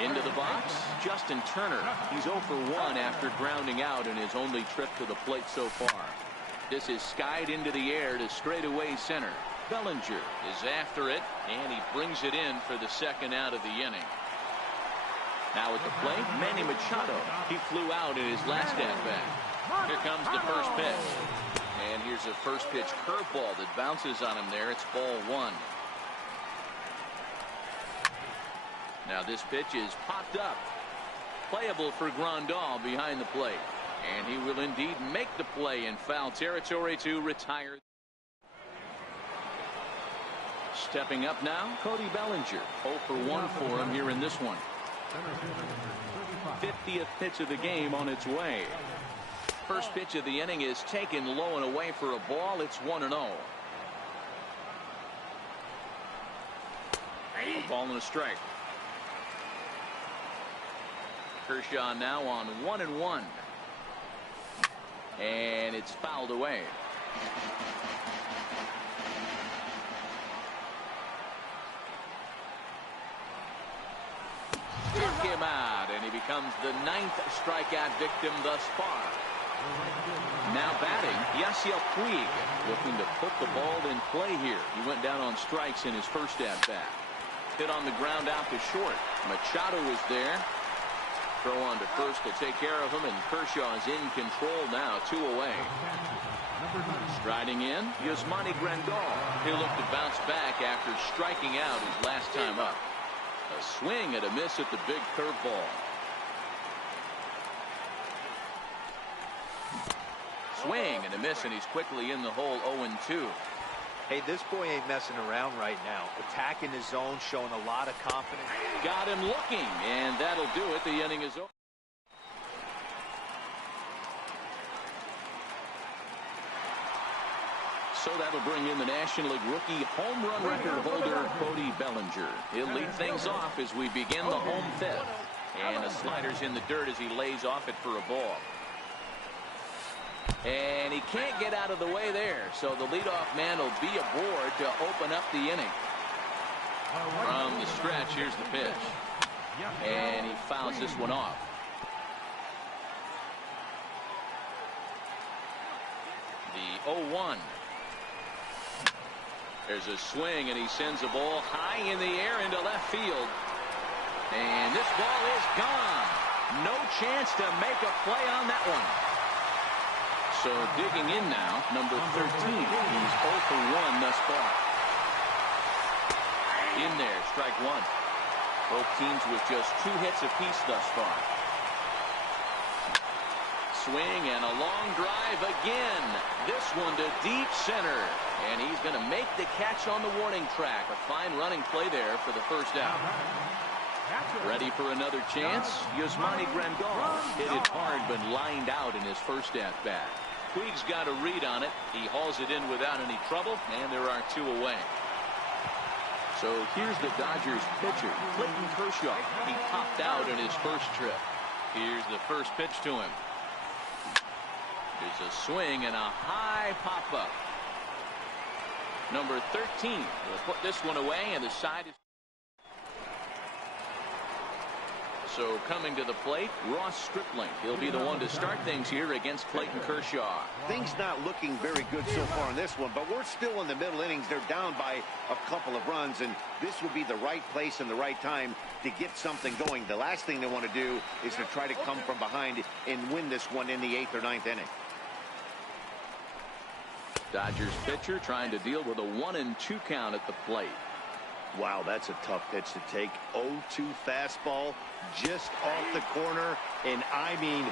Into the box, Justin Turner. He's 0 for 1 after grounding out in his only trip to the plate so far. This is skied into the air to straightaway center. Bellinger is after it, and he brings it in for the second out of the inning. Now at the plate, Manny Machado. He flew out in his last at-bat. Here comes the first pitch. And here's a first pitch curveball that bounces on him there. It's ball 1. Now this pitch is popped up. Playable for Grandal behind the plate. And he will indeed make the play in foul territory to retire. Stepping up now, Cody Bellinger. 0 for 1 for him here in this one. 50th pitch of the game on its way. First pitch of the inning is taken low and away for a ball. It's 1-0. A ball and a strike. Kershaw now on 1-1. And it's fouled away. Took him out, and he becomes the 9th strikeout victim thus far. Now batting, Yasiel Puig, looking to put the ball in play here. He went down on strikes in his first at-bat. Hit on the ground out to short. Machado is there. Throw on to first to take care of him, and Kershaw is in control now, 2 away. Striding in, Yasmani Grandal. He'll look to bounce back after striking out his last time up. A swing and a miss at the big curveball. Swing and a miss, and he's quickly in the hole. 0-2. Hey, this boy ain't messing around right now. Attacking his zone, showing a lot of confidence. Got him looking, and that'll do it. The inning is over. So that'll bring in the National League rookie home run record holder, Cody Bellinger. He'll lead things off as we begin the home fifth. And the slider's in the dirt as he lays off it for a ball. And he can't get out of the way there, so the leadoff man will be aboard to open up the inning. From the stretch, here's the pitch. And he fouls this one off. The 0-1. There's a swing, and he sends a ball high in the air into left field. And this ball is gone. No chance to make a play on that one. So digging in now, number 13. He's 0 for 1 thus far. In there, strike 1. Both teams with just 2 hits apiece thus far. Swing and a long drive again. This one to deep center. And he's going to make the catch on the warning track. A fine running play there for the first out. Ready for another chance? Yasmani Grandal hit it hard but lined out in his first at-bat. Puig's got a read on it. He hauls it in without any trouble, and there are 2 away. So here's the Dodgers pitcher, Clayton Kershaw. He popped out in his first trip. Here's the first pitch to him. There's a swing and a high pop-up. Number 13 will put this one away, and the side is. So coming to the plate, Ross Stripling. He'll be the one to start things here against Clayton Kershaw. Things not looking very good so far in this one, but we're still in the middle innings. They're down by a couple of runs, and this will be the right place and the right time to get something going. The last thing they want to do is to try to come from behind and win this one in the 8th or 9th inning. Dodgers pitcher trying to deal with a 1-2 count at the plate. Wow, that's a tough pitch to take. 0-2 fastball just off the corner, and I mean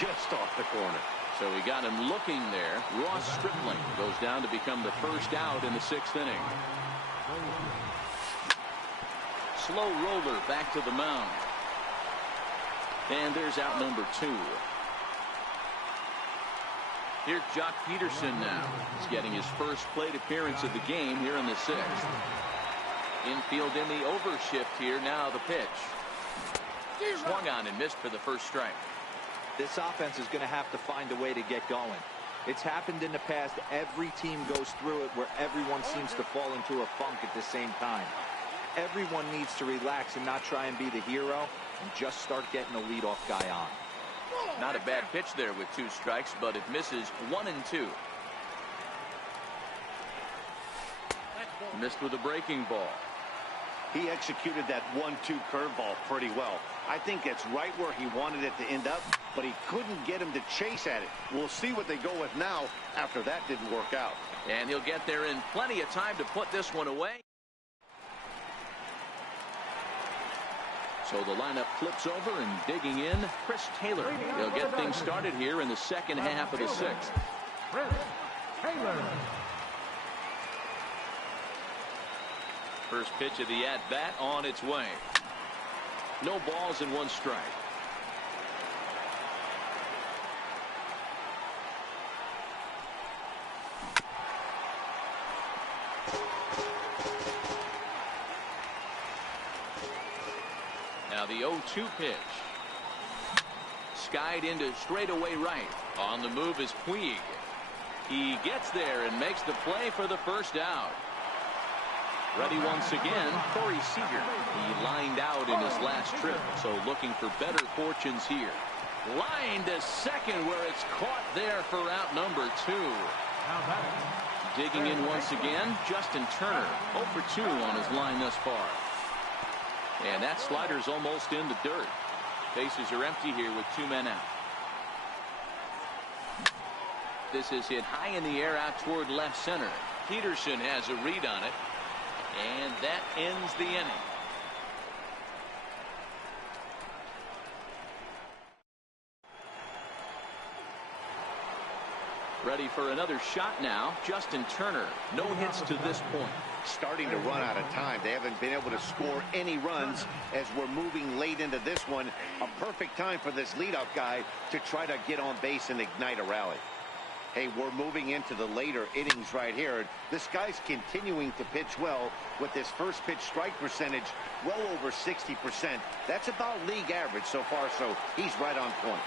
just off the corner. So we got him looking there. Ross Stripling goes down to become the first out in the 6th inning. slow roller back to the mound. And there's out number 2. Here's Jock Peterson now. He's getting his first plate appearance of the game here in the 6th. Infield in the overshift here. Now the pitch. Swung on and missed for the first strike. This offense is going to have to find a way to get going. It's happened in the past. Every team goes through it where everyone seems to fall into a funk at the same time. Everyone needs to relax and not try and be the hero and just start getting the leadoff guy on. Not a bad pitch there with 2 strikes, but it misses 1 and 2. Missed with a breaking ball. He executed that 1-2 curveball pretty well. I think it's right where he wanted it to end up, but he couldn't get him to chase at it. We'll see what they go with now after that didn't work out. And he'll get there in plenty of time to put this one away. So the lineup flips over and digging in, Chris Taylor. He'll get things started here in the second half of the 6th. Chris Taylor. First pitch of the at-bat on its way. No balls and 1 strike. Now the 0-2 pitch. Skied into straightaway right. On the move is Puig. He gets there and makes the play for the first out. Ready once again, Corey Seager. He lined out in his last trip, so looking for better fortunes here. Line to second where it's caught there for out number 2. Digging in once again, Justin Turner. 0 for 2 on his line thus far. And that slider's almost in the dirt. Bases are empty here with 2 men out. This is hit high in the air out toward left center. Peterson has a read on it. And that ends the inning. Ready for another shot now. Justin Turner. No hits to this point. Starting to run out of time. They haven't been able to score any runs as we're moving late into this one. A perfect time for this leadoff guy to try to get on base and ignite a rally. Hey, we're moving into the later innings right here. This guy's continuing to pitch well with his first pitch strike percentage well over 60%. That's about league average so far, so he's right on point.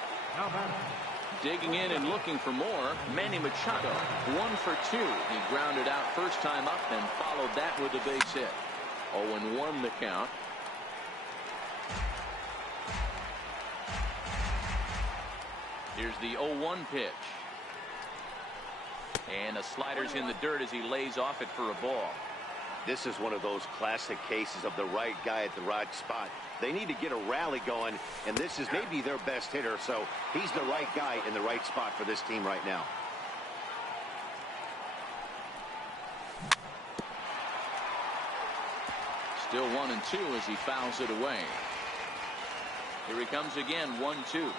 Digging in and looking for more, Manny Machado. 1 for 2. He grounded out first time up and followed that with a base hit. 0-1 the count. Here's the 0-1 pitch. And the slider's in the dirt as he lays off it for a ball. This is one of those classic cases of the right guy at the right spot. They need to get a rally going, and this is maybe their best hitter, so he's the right guy in the right spot for this team right now. Still 1-2 as he fouls it away. Here he comes again, 1-2.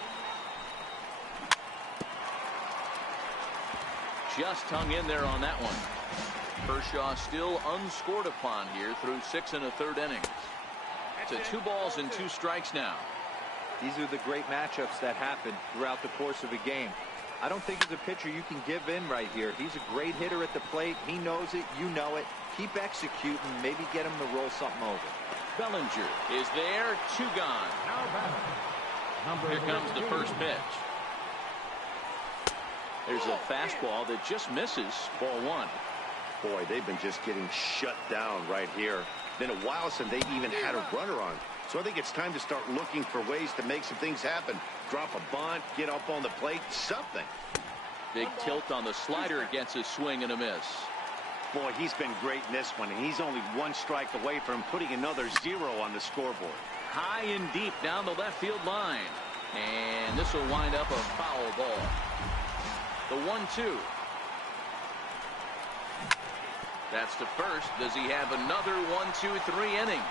Just hung in there on that one. Kershaw still unscored upon here through 6 1/3 innings. So 2 balls and 2 strikes now. These are the great matchups that happen throughout the course of a game. I don't think as a pitcher you can give in right here. He's a great hitter at the plate. He knows it. You know it. Keep executing. Maybe get him to roll something over. Bellinger is there. 2 gone. Here comes the first pitch. There's a fastball that just misses. Ball 1. Boy, they've been just getting shut down right here. Been a while since they even had a runner on. So I think it's time to start looking for ways to make some things happen. Drop a bunt, get up on the plate, something. Big tilt on the slider, gets a swing and a miss. Boy, he's been great in this one, and he's only 1 strike away from putting another 0 on the scoreboard. High and deep down the left field line. And this will wind up a foul ball. The 1-2. That's to first. Does he have another 1, 2, 3 inning?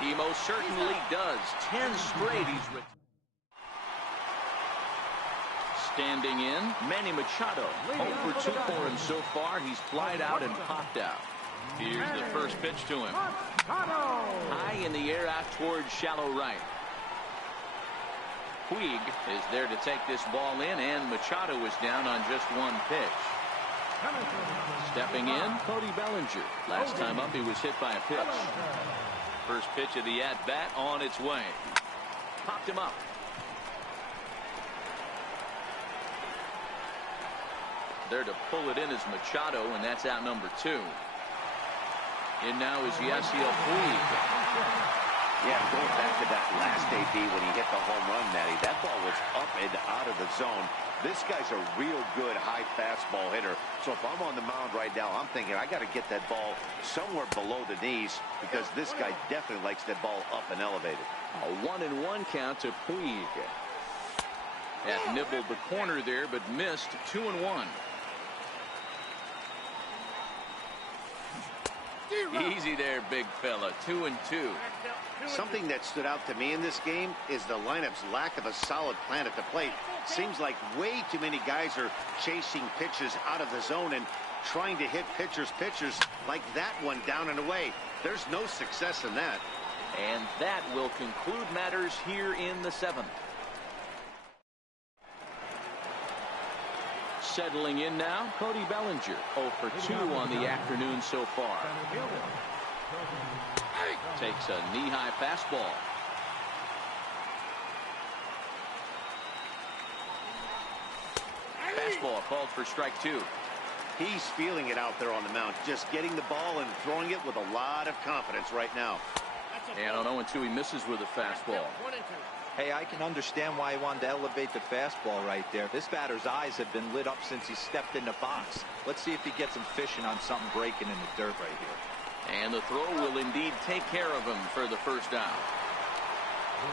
He most certainly does. 10 straight he's written. Standing in, Manny Machado. 0 for 2 for him so far. He's flied out and popped out. Here's the first pitch to him. High in the air out towards shallow right. Puig is there to take this ball in, and Machado is down on just one pitch. Stepping in, Cody Bellinger. Last time up, he was hit by a pitch. First pitch of the at-bat on its way. Popped him up. There to pull it in is Machado, and that's out number 2. In now is Yasiel Puig. Yeah, going back to that last AB when he hit the home run, Matty, that ball was up and out of the zone. This guy's a real good high fastball hitter. So if I'm on the mound right now, I'm thinking I got to get that ball somewhere below the knees because this guy definitely likes that ball up and elevated. A 1-1 count to Puig. That nibbled the corner there, but missed. 2-1. Easy there, big fella. 2-2. Something that stood out to me in this game is the lineup's lack of a solid plan at the plate. Seems like way too many guys are chasing pitches out of the zone and trying to hit pitchers like that one down and away. There's no success in that. And that will conclude matters here in the 7th. Settling in now, Cody Bellinger. 0 for 2 on the afternoon so far. Takes a knee-high fastball. Fastball called for strike 2. He's feeling it out there on the mound, just getting the ball and throwing it with a lot of confidence right now. And on 0-2, he misses with a fastball. Hey, I can understand why he wanted to elevate the fastball right there. This batter's eyes have been lit up since he stepped in the box. Let's see if he gets him fishing on something breaking in the dirt right here. And the throw will indeed take care of him for the first down.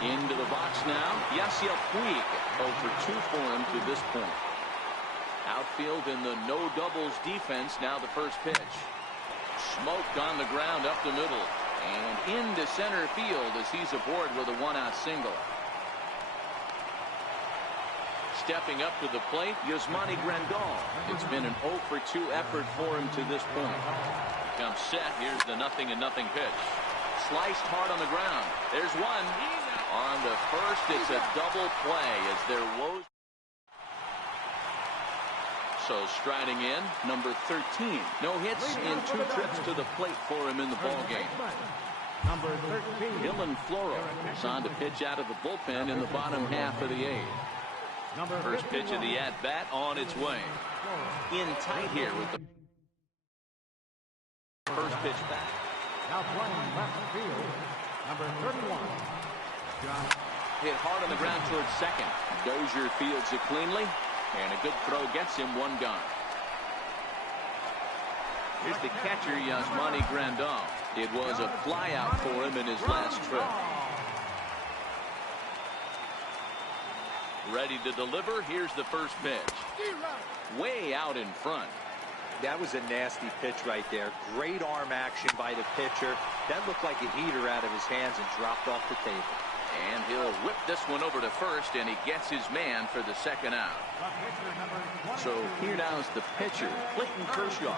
Into the box now, Yasiel Puig. 0 for 2 for him to this point. Outfield in the no doubles defense. Now the first pitch. Smoked on the ground up the middle. And into center field as he's aboard with a 1-out single. Stepping up to the plate, Yasmani Grandal. It's been an 0 for 2 effort for him to this point. Comes set. Here's the 0-0 pitch. Sliced hard on the ground. There's one. On to first. It's a double play as there woes. So striding in, number 13. No hits in 2 trips to the plate for him in the ballgame. Number 13. Dylan Floro is on to pitch out of the bullpen in the bottom half of the 8th. First pitch of the at-bat on its way. In tight here with the first pitch back. Now playing left field, number 31. John. Hit hard on the ground towards second. Dozier fields it cleanly, and a good throw gets him 1 gone. Here's the catcher, Yasmani Grandal. It was a flyout for him in his last trip. Ready to deliver. Here's the first pitch. Way out in front. That was a nasty pitch right there. Great arm action by the pitcher. That looked like a heater out of his hands and dropped off the table. And he'll whip this one over to first, and he gets his man for the 2nd out. So here now is the pitcher, Clayton Kershaw.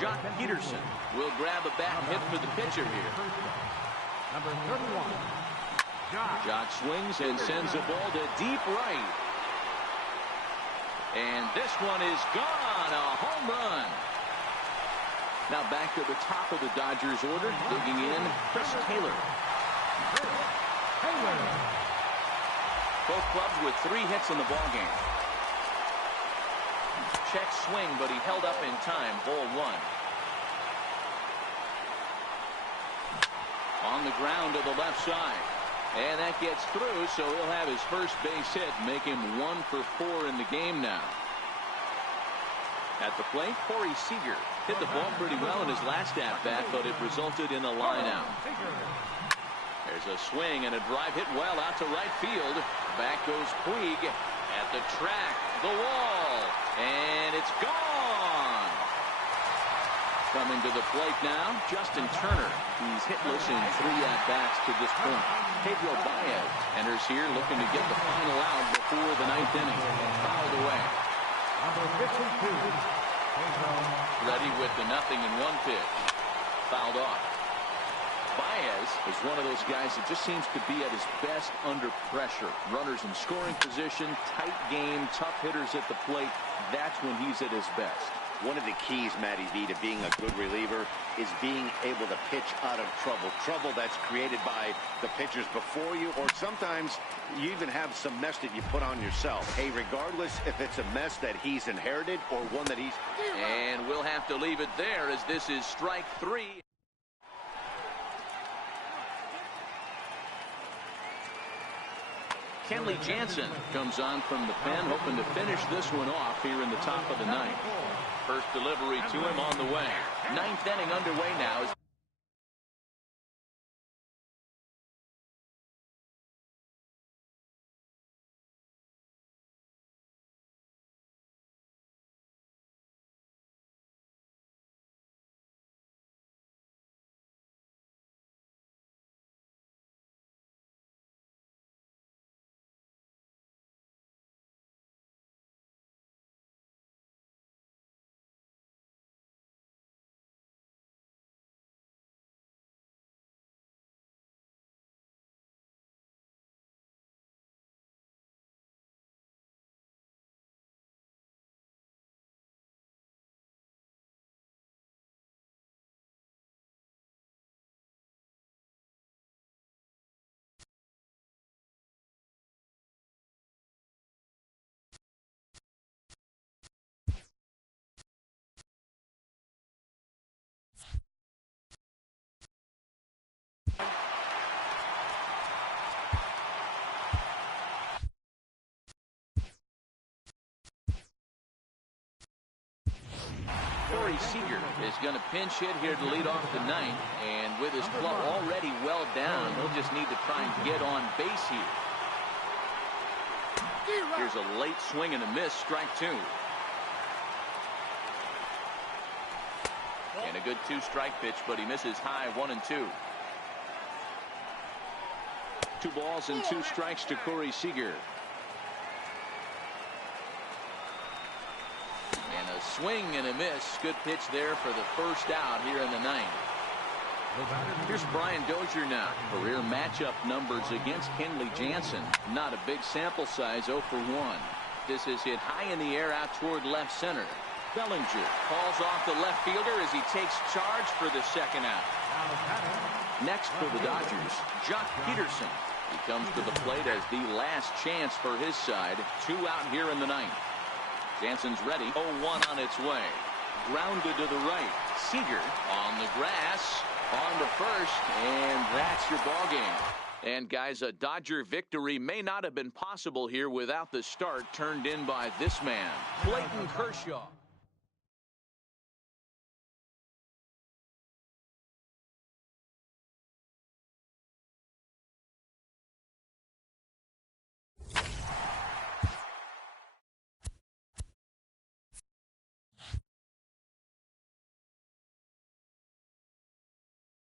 Jock Peterson will grab a bat and hit for the pitcher here. Number 31. Jock swings and sends a ball to deep right. And this one is gone. A home run. Now back to the top of the Dodgers order. Digging in, Chris Taylor. Both clubs with 3 hits in the ballgame. Check swing, but he held up in time. Ball 1. On the ground to the left side. And that gets through, so he'll have his first base hit, make him 1 for 4 in the game now. At the plate, Corey Seager hit the ball pretty well in his last at-bat, but it resulted in a line out. There's a swing and a drive hit well out to right field. Back goes Puig at the track, the wall, and it's gone. Coming to the plate now, Justin Turner. He's hitless in 3 at-bats to this point. Pedro Baez enters here looking to get the final out before the 9th inning. Fouled away. Number 52, Pedro. Ready with the 0-1 pitch. Fouled off. Baez is one of those guys that just seems to be at his best under pressure. Runners in scoring position, tight game, tough hitters at the plate. That's when he's at his best. One of the keys, Matty V, to being a good reliever is being able to pitch out of trouble. Trouble that's created by the pitchers before you, or sometimes you even have some mess that you put on yourself. Hey, regardless if it's a mess that he's inherited or one that he's... And we'll have to leave it there as this is strike 3. Kenley Jansen comes on from the pen, hoping to finish this one off here in the top of the 9th. First delivery to him on the way. 9th inning underway now. Corey Seager is going to pinch hit here to lead off the 9th, and with his club already well down, he'll just need to try and get on base here. Here's a late swing and a miss, strike 2. And a good 2-strike pitch, but he misses high, 1-2. 2 balls and 2 strikes to Corey Seager. And a swing and a miss. Good pitch there for the first out here in the 9th. Here's Brian Dozier now. Career matchup numbers against Kenley Jansen. Not a big sample size, 0 for 1. This is hit high in the air out toward left center. Bellinger calls off the left fielder as he takes charge for the second out. Next for the Dodgers, Jock Peterson. He comes to the plate as the last chance for his side. 2 out here in the 9th. Jansen's ready. 0-1 on its way. Grounded to the right. Seager on the grass. On to first, and that's your ball game. And guys, a Dodger victory may not have been possible here without the start turned in by this man, Clayton Kershaw.